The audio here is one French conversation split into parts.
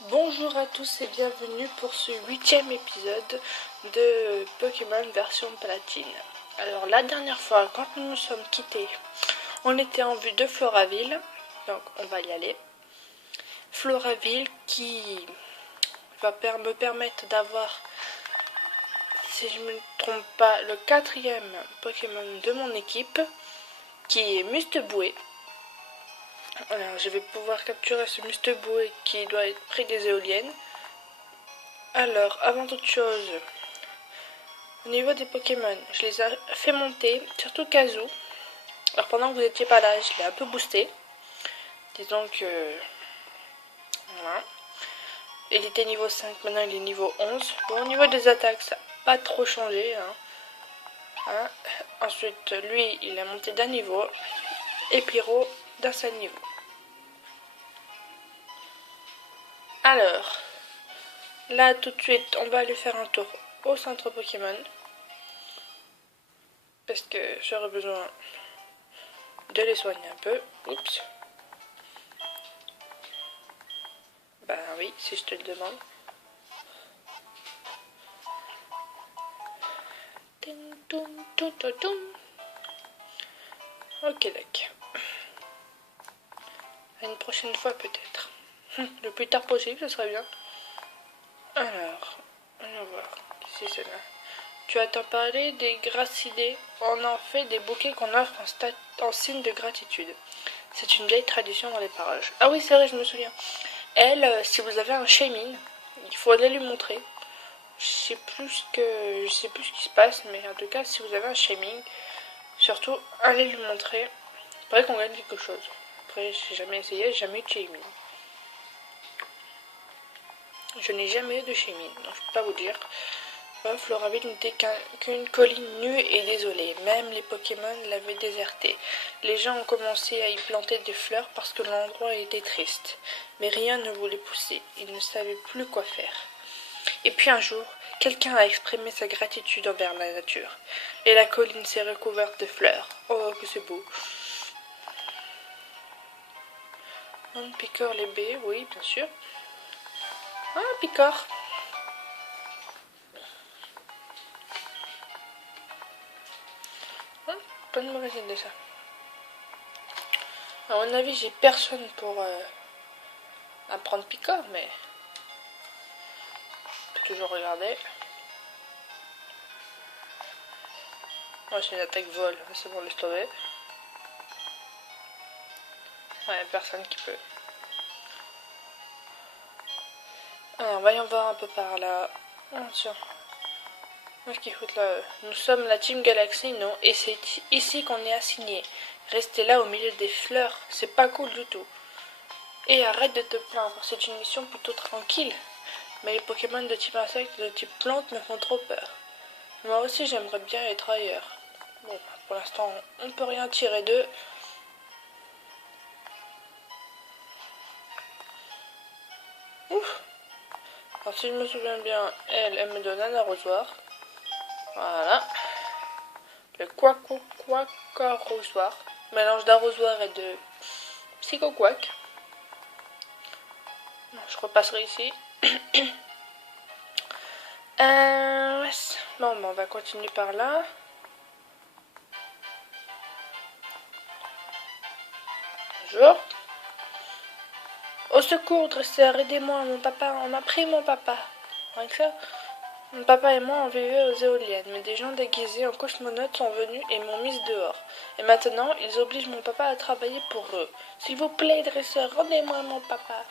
Bonjour à tous et bienvenue pour ce 8e épisode de Pokémon version Platine. Alors la dernière fois, quand nous nous sommes quittés, on était en vue de Floraville, donc on va y aller. Floraville qui va me permettre d'avoir, si je ne me trompe pas, le 4e Pokémon de mon équipe, qui est Musteboué. Alors je vais pouvoir capturer ce Musteboué qui doit être près des éoliennes. Alors, avant toute chose, au niveau des Pokémon, je les ai fait monter, surtout Kazu. Alors pendant que vous n'étiez pas là, je l'ai un peu boosté. Disons que... Voilà. Il était niveau 5, maintenant il est niveau 11. Bon, au niveau des attaques, ça n'a pas trop changé. Ensuite, lui, il a monté d'un niveau. Et Pyro, d'un seul niveau. Alors, là tout de suite, on va aller faire un tour au centre Pokémon. Parce que j'aurais besoin de les soigner un peu. Oups. Bah oui, si je te le demande. Ok, d'accord. À une prochaine fois peut-être. Le plus tard possible, ce serait bien. Alors, on va voir. Qu'est-ce que c'est là? Tu as entendu parler des gracidés. On en fait des bouquets qu'on offre en signe de gratitude. C'est une vieille tradition dans les parages. Ah oui, c'est vrai, je me souviens. Elle, si vous avez un shaming, il faut aller lui montrer. Je sais plus ce qui se passe, mais en tout cas, si vous avez un shaming, surtout allez lui montrer. Il faudrait qu'on gagne quelque chose. Après, j'ai jamais essayé, j'ai jamais eu de shaming. Je n'ai jamais eu de shaming, donc je peux pas vous dire. Floraville n'était qu'une colline nue et désolée. Même les Pokémon l'avaient désertée. Les gens ont commencé à y planter des fleurs parce que l'endroit était triste. Mais rien ne voulait pousser. Ils ne savaient plus quoi faire. Et puis un jour, quelqu'un a exprimé sa gratitude envers la nature. Et la colline s'est recouverte de fleurs. Oh, que c'est beau. On picore les baies, oui, bien sûr. Ah, picore. Pas de mauvaise idée ça. À mon avis, j'ai personne pour apprendre picore, mais je peux toujours regarder. Oh, c'est une attaque vol, c'est bon, laisse tomber. Ouais, personne qui peut. Alors, voyons voir un peu par là. Oh, tiens. Qu'est-ce qu'ils foutent là? Nous sommes la Team Galaxy, non? Et c'est ici qu'on est assigné. Rester là au milieu des fleurs, c'est pas cool du tout. Et arrête de te plaindre, c'est une mission plutôt tranquille. Mais les Pokémon de type insecte et de type plante me font trop peur. Moi aussi j'aimerais bien être ailleurs. Bon, pour l'instant on ne peut rien tirer d'eux. Ouf. Alors si je me souviens bien, elle me donne un arrosoir. Voilà. Le Quack-Arrosoir. Mélange d'arrosoir et de Psycho-Quack. Je repasserai ici. Bon, on va continuer par là. Bonjour. Au secours, dresseur, aidez-moi, mon papa, on a pris mon papa. Rien que ça. Mon papa et moi, on vivait aux éoliennes, mais des gens déguisés en cosmonautes sont venus et m'ont mise dehors. Et maintenant, ils obligent mon papa à travailler pour eux. S'il vous plaît, dresseur, rendez-moi mon papa.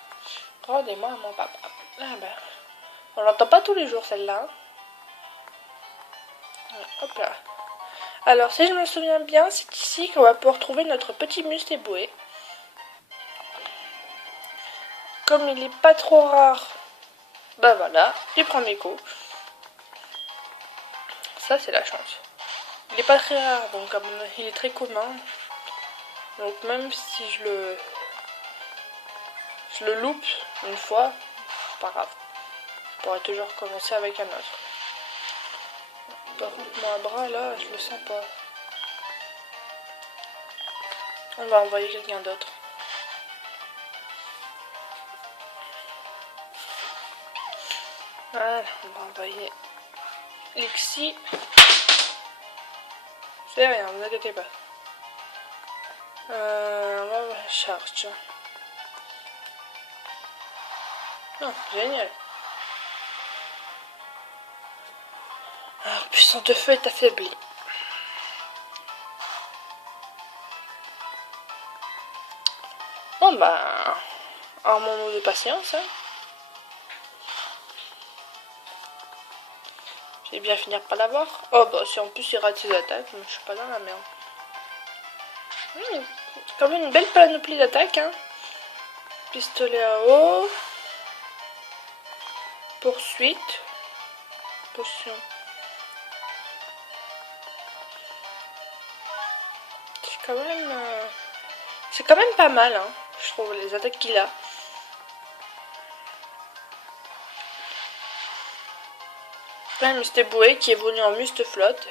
Rendez-moi mon papa. Ah ben, on l'entend pas tous les jours, celle-là. Hop là. Alors, si je me souviens bien, c'est ici qu'on va pouvoir trouver notre petit Musteboué. Comme il est pas trop rare, bah voilà, du premier coup. Ça, c'est la chance. Il est pas très rare, donc il est très commun. Donc même si je le loupe une fois, pas grave. Je pourrais toujours commencer avec un autre. Par contre, mon bras là, je le sens pas. On va envoyer quelqu'un d'autre. Voilà, on va envoyer Lexi. C'est rien, ne vous inquiétez pas. On va voir charge. Oh, génial. Alors, puissance de feu est affaiblie. Bon bah, un moment de patience. Hein. Je vais bien finir par l'avoir. Oh bah si en plus il rate ses attaques, je suis pas dans la merde. C'est quand même une belle panoplie d'attaques. Hein. Pistolet à eau. Poursuite. Potion. C'est quand même pas mal, hein, je trouve, les attaques qu'il a. Là, Mustéboué qui évolue en Mustaflotte,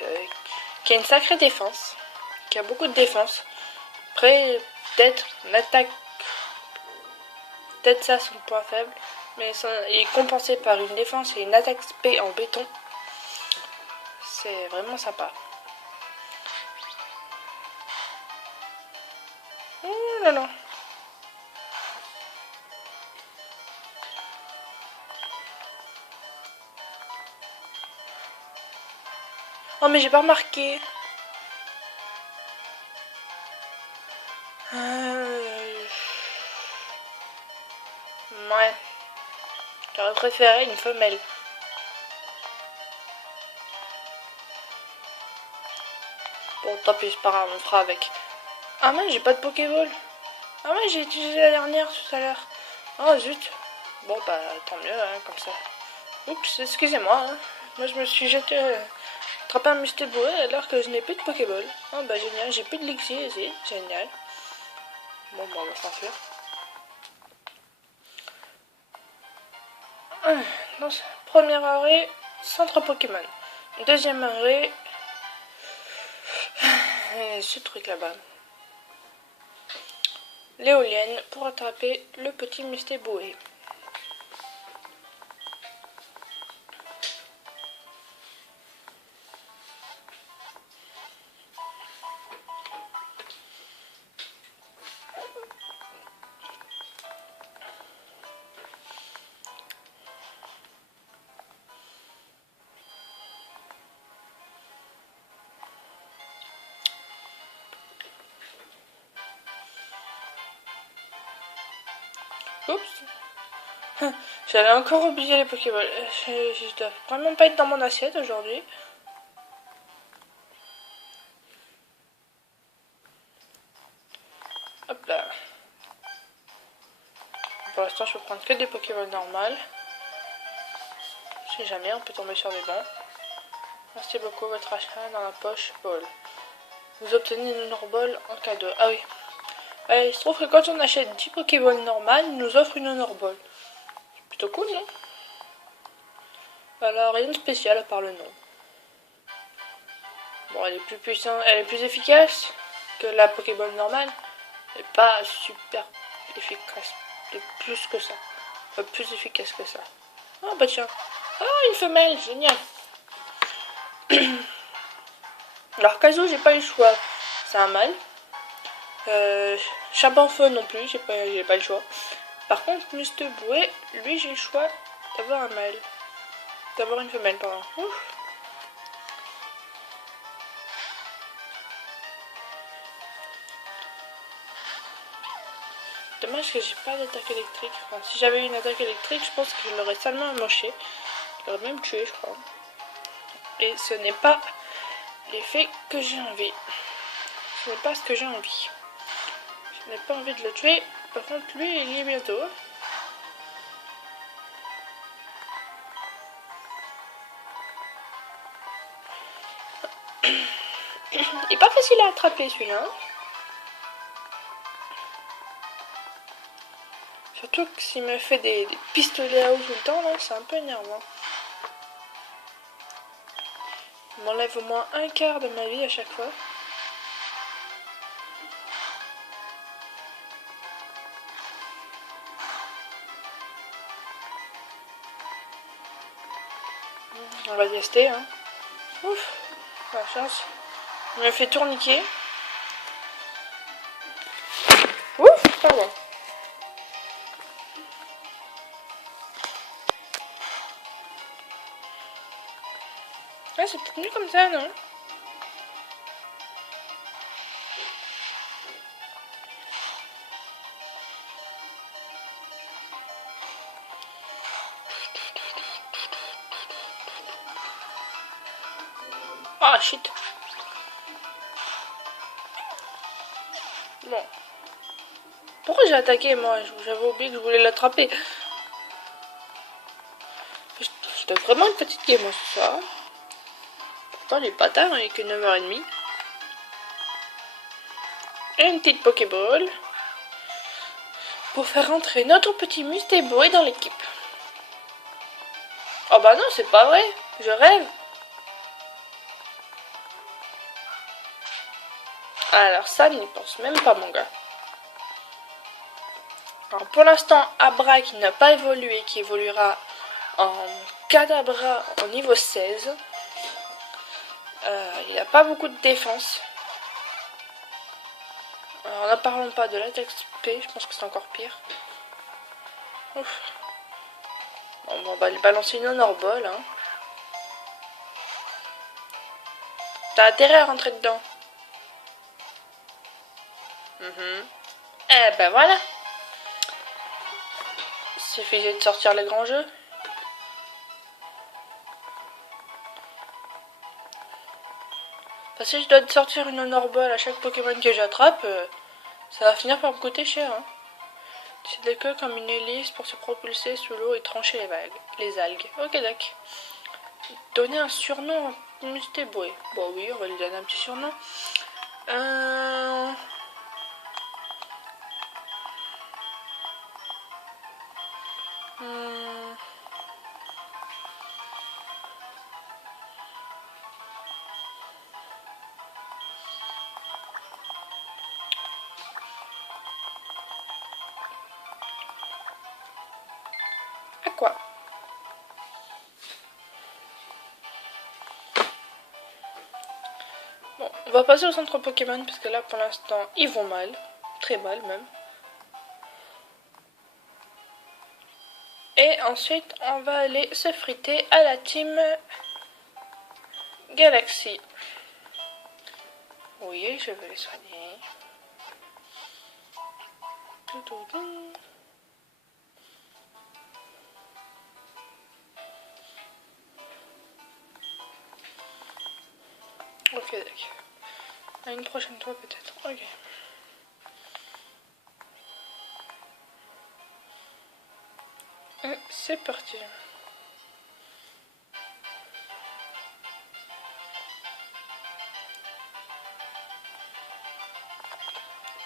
qui a une sacrée défense, qui a beaucoup de défense. Après, peut-être une attaque, peut-être ça son point faible, mais ça, il est compensé par une défense et une attaque spé en béton. C'est vraiment sympa. Oh là là. Oh mais j'ai pas remarqué. Ouais. J'aurais préféré une femelle. Bon, tant pis, c'est pas grave, on fera avec. Ah mais j'ai pas de Pokéball. Ah ouais, j'ai utilisé la dernière tout à l'heure. Oh zut. Bon bah tant mieux, hein, comme ça. Oups, excusez-moi. Hein. Moi je me suis jeté attrapé un Mustéboué alors que je n'ai plus de Pokéball. Oh bah génial, j'ai plus de Lixie ici. Génial. Bon bah on va s'enfuir. Premier arrêt, centre Pokémon. Deuxième arrêt, ce truc là-bas. L'éolienne pour attraper le petit Mustéboué. Oups. J'allais encore oublier les Pokéballs. Je dois vraiment pas être dans mon assiette aujourd'hui. Hop là. Pour l'instant, je peux prendre que des Pokéballs normales. Si jamais, on peut tomber sur des bons. Merci beaucoup, votre achat dans la poche ball. Vous obtenez une Honor Ball en cadeau. Ah oui. Il se trouve que quand on achète 10 Pokéballs normales, ils nous offrent une Honor Ball. C'est plutôt cool, non? Alors, rien de spécial à part le nom. Bon, elle est plus puissante, elle est plus efficace que la Pokéball normale. Mais pas super efficace. De plus que ça. Pas plus efficace que ça. Ah bah tiens. Ah, une femelle, génial. Alors, Kazo, j'ai pas eu le choix. C'est un mâle. Charbon-feu non plus, j'ai pas le choix. Par contre, Mustéboué, lui, j'ai le choix d'avoir un mâle. D'avoir une femelle, pardon. Ouf. Dommage que j'ai pas d'attaque électrique. Enfin, si j'avais une attaque électrique, je pense que je l'aurais salement amoché. Je l'aurais même tué, je crois. Et ce n'est pas l'effet que j'ai envie. Ce n'est pas ce que j'ai envie. Je n'ai pas envie de le tuer. Par contre, lui, il y est bientôt. Il est pas facile à attraper, celui-là. Surtout que s'il me fait des pistolets à eau tout le temps, là, c'est un peu énervant. Il m'enlève au moins un quart de ma vie à chaque fois. On va tester, hein. Ouf, la chance. On m'a fait tourniquer. Ouf, pardon. Ah, c'est peut-être mieux comme ça, non? Ah, shit. Bon. Pourquoi j'ai attaqué, moi? J'avais oublié que je voulais l'attraper. Je dois vraiment une petite game, moi, ce soir. Pourtant, il est pas tard, il est que 9h30. Et une petite Pokéball. Pour faire entrer notre petit Musteboy dans l'équipe. Oh bah non, c'est pas vrai. Je rêve. Alors ça, n'y pense même pas, mon gars. Alors pour l'instant, Abra qui n'a pas évolué, qui évoluera en Kadabra au niveau 16. Il n'a pas beaucoup de défense. Alors n'en parlons pas de l'attaque SP, je pense que c'est encore pire. Ouf. Bon, on va lui balancer une Honorball. Hein. T'as intérêt à rentrer dedans. Eh ben voilà. Suffisait de sortir les grands jeux. Parce que si je dois sortir une Honorball à chaque Pokémon que j'attrape, ça va finir par me coûter cher. Hein. C'est que comme une hélice pour se propulser sous l'eau et trancher les algues. Ok, d'accord. Donner un surnom à Musteboy. Bon oui, on va lui donner un petit surnom. À quoi? Bon, on va passer au centre Pokémon parce que là pour l'instant ils vont mal. Très mal même. Et ensuite on va aller se friter à la team Galaxy. Oui, je vais les soigner. Ok, d'accord. À une prochaine fois peut-être. Ok. C'est parti.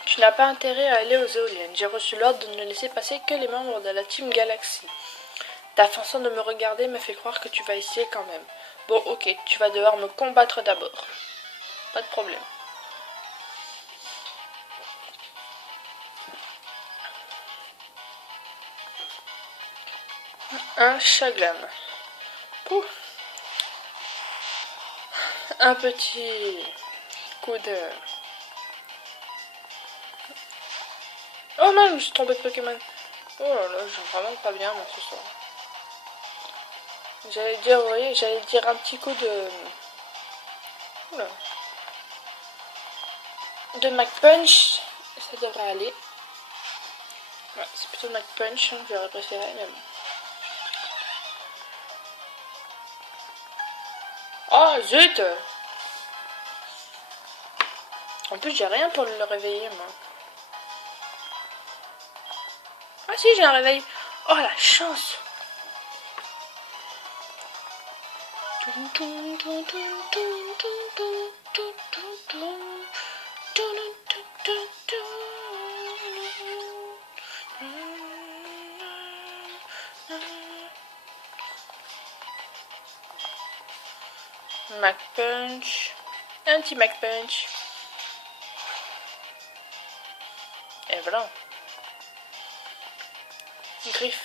Tu n'as pas intérêt à aller aux éoliennes. J'ai reçu l'ordre de ne laisser passer que les membres de la team Galaxy. Ta façon de me regarder me fait croire que tu vas essayer quand même. Bon, ok, tu vas devoir me combattre d'abord. Pas de problème. Un Chaglam. Pouf. Un petit coup de... Oh non, je me suis trompé de Pokémon. Oh là là, je suis vraiment pas bien moi ce soir. J'allais dire, vous voyez, j'allais dire un petit coup de... Oula. De Mac Punch. Ça devrait aller. Ouais, c'est plutôt Mac Punch hein, que j'aurais préféré, mais bon. Oh zut! En plus, j'ai rien pour le réveiller, moi. Ah si, j'ai un réveil. Oh la chance! Mac Punch. Un petit Mac Punch. Et voilà. Griffe.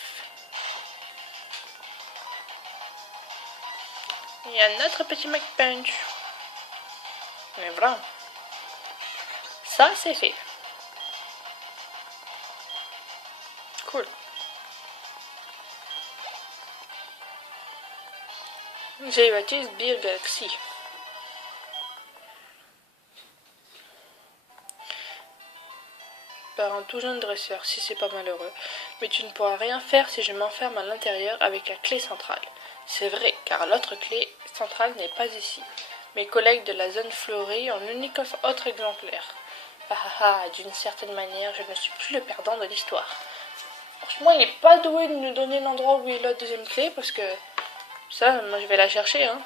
Il y a notre petit McPunch. Mais voilà. Ça, c'est fait. Cool. J'ai baptisé Beer Galaxy. Par un tout jeune dresseur, si c'est pas malheureux. Mais tu ne pourras rien faire si je m'enferme à l'intérieur avec la clé centrale. C'est vrai, car l'autre clé centrale n'est pas ici. Mes collègues de la zone fleurie ont l'unique autre exemplaire. D'une certaine manière, je ne suis plus le perdant de l'histoire. Franchement, il n'est pas doué de nous donner l'endroit où est la deuxième clé, parce que ça, moi je vais la chercher, hein.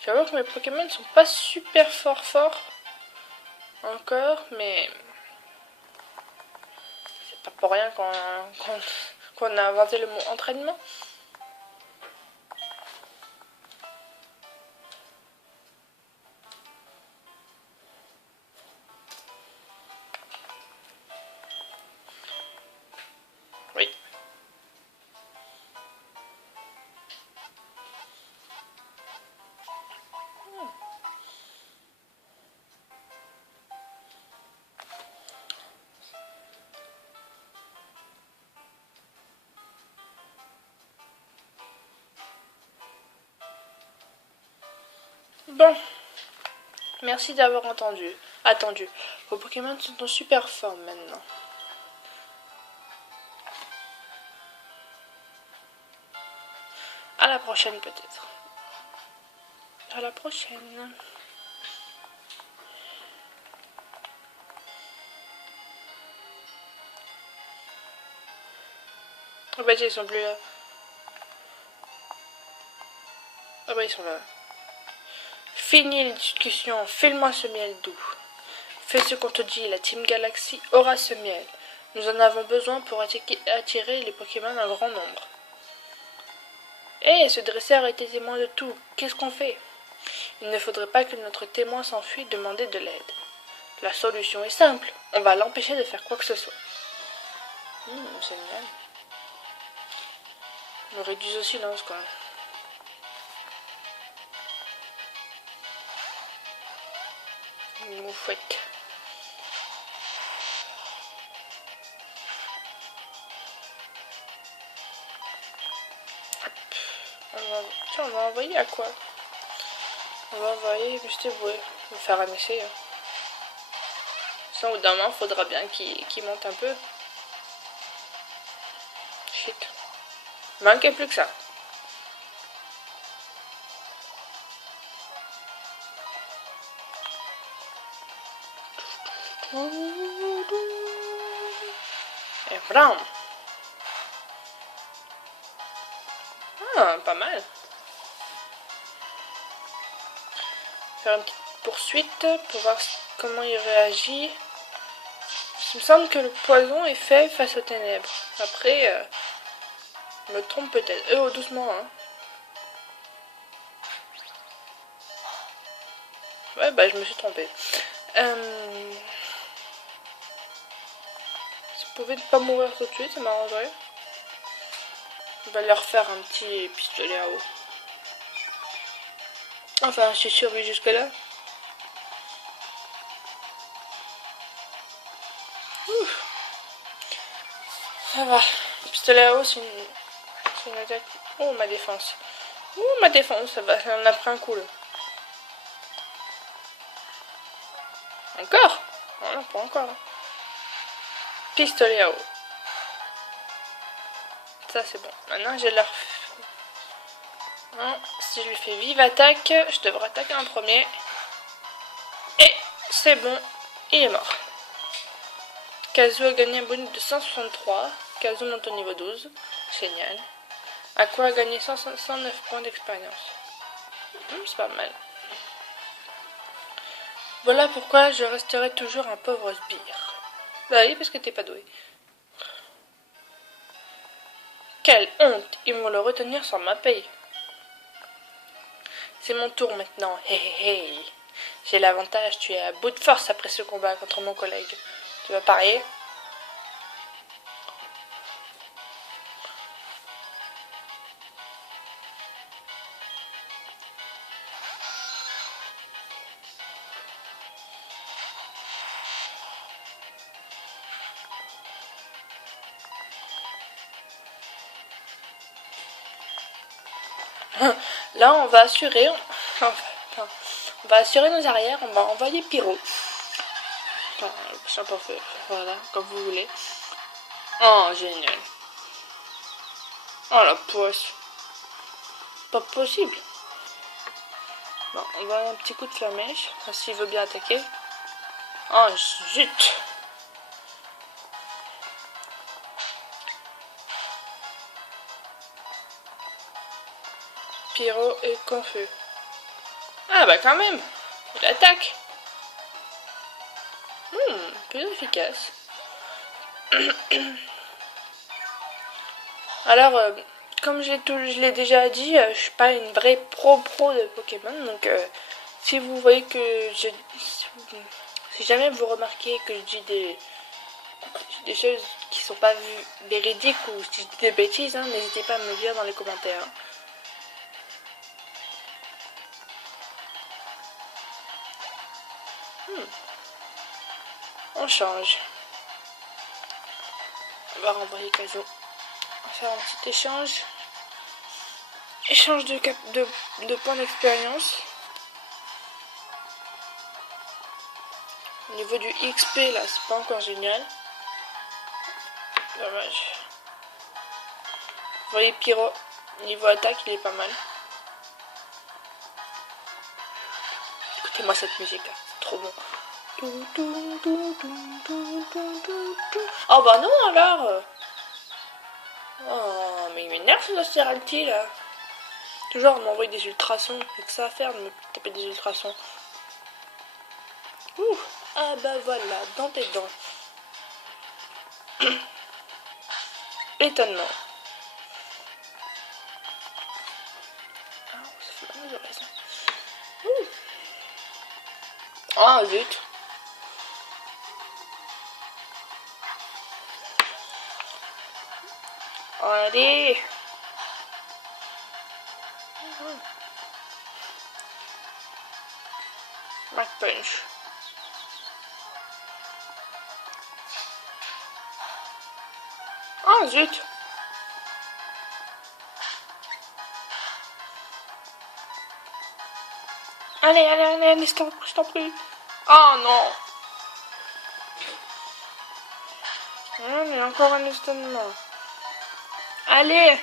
J'avoue que mes Pokémon ne sont pas super forts encore, mais c'est pas pour rien qu'on a inventé le mot entraînement. Oui. Bon, merci d'avoir attendu. Vos Pokémon sont en super forme maintenant. À la prochaine peut-être. À la prochaine. Ah bah ils sont plus là. Ah bah ils sont là. Fini les discussions, file-moi ce miel doux. Fais ce qu'on te dit, la Team Galaxy aura ce miel. Nous en avons besoin pour attirer les Pokémon en grand nombre. Hé, ce dresseur a été témoin de tout. Qu'est-ce qu'on fait? Il ne faudrait pas que notre témoin s'enfuit demander de l'aide. La solution est simple. On va l'empêcher de faire quoi que ce soit. C'est génial. On réduit au silence, quoi. Une moufouette. Tiens, on va envoyer à quoi? On va envoyer Mr. Boué. On va faire un essai. Hein. Sans au d'un moment, faudra bien qu'il monte un peu. Shit. Manquait plus que ça. Et voilà. Ah, pas mal. Faire une petite poursuite pour voir comment il réagit. Il me semble que le poison est fait face aux ténèbres. Après, je me trompe peut-être. Oh, doucement, hein. Ouais, bah je me suis trompée. Si vous pouvez ne pas mourir tout de suite, ça m'arrangerait. On va leur faire un petit pistolet à eau. Enfin, j'ai survécu jusque là. Ouf. Ça va. Le pistolet à eau, c'est une attaque. Oh, ma défense. Oh, ma défense, ça va. Ça en a pris un coup là. Encore? Non, pas encore. Pistolet à eau. Ça, c'est bon. Maintenant, j'ai leur. Si je lui fais vive attaque, je devrais attaquer en premier. Et c'est bon, il est mort. Kazu a gagné un bonus de 163. Kazu monte au niveau 12. Génial. Aqua a gagné 109 points d'expérience. C'est pas mal. Voilà pourquoi je resterai toujours un pauvre sbire. Bah oui, parce que t'es pas doué. Quelle honte, ils vont le retenir sans ma paye. C'est mon tour maintenant. Hé hé hé. J'ai l'avantage, tu es à bout de force après ce combat contre mon collègue. Tu vas parier? Là, on va assurer, enfin, on va assurer nos arrières, on va envoyer Pyro. Enfin, voilà, comme vous voulez. Oh, génial. Oh, la poisse. Pas possible. Bon, on va avoir un petit coup de flamèche, s'il veut bien attaquer. Oh, zut. Pyro est confus. Ah bah quand même, il attaque. Plus efficace. Alors, comme je l'ai déjà dit, je suis pas une vraie pro de Pokémon, donc si vous voyez que si jamais vous remarquez que je dis des choses qui sont pas véridiques ou si je dis des bêtises, hein, n'hésitez pas à me le dire dans les commentaires. On change. On va renvoyer Caso. On va faire un petit échange. Échange de points d'expérience. Au niveau du XP, là, c'est pas encore génial. Dommage. Vous voyez Pyro, niveau attaque, il est pas mal. Écoutez-moi cette musique là, c'est trop bon. Oh bah non alors. Oh mais il m'énerve ce Ceralti là. Toujours m'envoyer des ultrasons, c'est que ça à faire de me taper des ultrasons. Ouh. Ah bah voilà, dans tes dents. Étonnement. Ah, ça fait mal aux oreilles. Ah zut. Allez. Mac Punch. Ah zut. Allez, je t'en prie. Oh non. Mais encore un étonnement. Allez.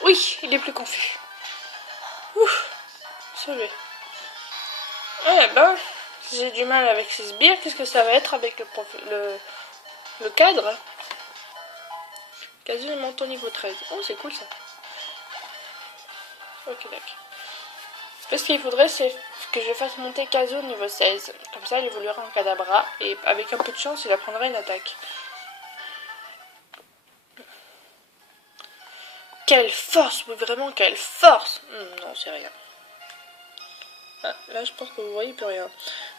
Oui, il est plus confus. Ouf. Sauvé. Eh ben, si j'ai du mal avec ces sbires, qu'est-ce que ça va être avec le cadre? Casu monte au niveau 13. Oh, c'est cool ça. Ok, d'accord. Ce qu'il faudrait, c'est que je fasse monter Casu au niveau 16. Comme ça, il évoluera en Kadabra. Et avec un peu de chance, il apprendra une attaque. Quelle force! Oui, vraiment, quelle force! Non, c'est rien. Ah, là, je pense que vous voyez plus rien.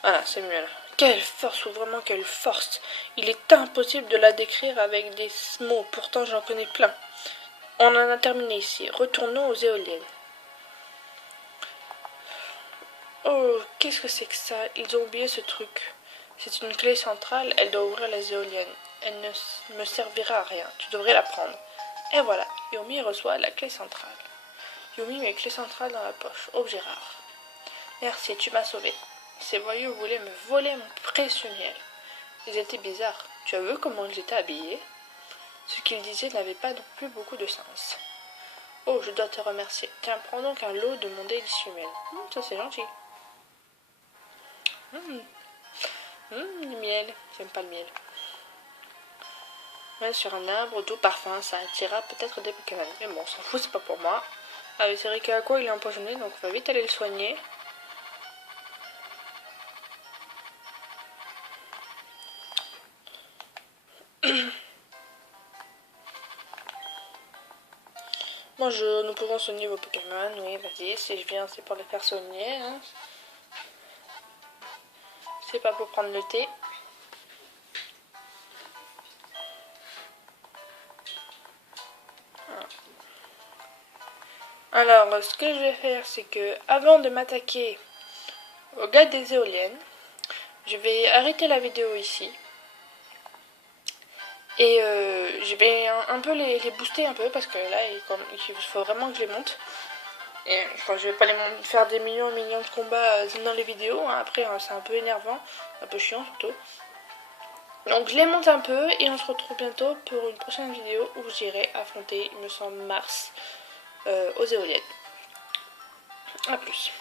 Voilà, c'est mieux là. Quelle force, ou vraiment quelle force! Il est impossible de la décrire avec des mots, pourtant j'en connais plein. On en a terminé ici. Retournons aux éoliennes. Oh, qu'est-ce que c'est que ça? Ils ont oublié ce truc. C'est une clé centrale, elle doit ouvrir les éoliennes. Elle ne me servira à rien, tu devrais la prendre. Et voilà, Yomi reçoit la clé centrale. Yomi met la clé centrale dans la poche. Objet rare. Merci, tu m'as sauvé. Ces voyous voulaient me voler mon précieux miel. Ils étaient bizarres. Tu as vu comment ils étaient habillés? Ce qu'ils disaient n'avait pas non plus beaucoup de sens. Oh, je dois te remercier. Tiens, prends donc un lot de mon délicieux miel. Ça c'est gentil. Le miel. J'aime pas le miel. Mais sur un arbre, doux parfum, ça attirera peut-être des Pokémon. Mais bon, on s'en fout, c'est pas pour moi. Ah oui, c'est vrai qu'Aqua il est empoisonné, donc on va vite aller le soigner. Bon, nous pouvons soigner vos Pokémon, oui, vas-y, si je viens, c'est pour les faire soigner. Hein. C'est pas pour prendre le thé. Alors, ce que je vais faire, c'est que, avant de m'attaquer au gars des éoliennes, je vais arrêter la vidéo ici. Et je vais un peu les booster un peu, parce que là, il faut vraiment que je les monte. Et enfin, je vais pas faire des millions et millions de combats dans les vidéos, hein. Après c'est un peu énervant, un peu chiant surtout. Donc je les monte un peu et on se retrouve bientôt pour une prochaine vidéo où j'irai affronter, il me semble, Mars aux éoliennes. A plus.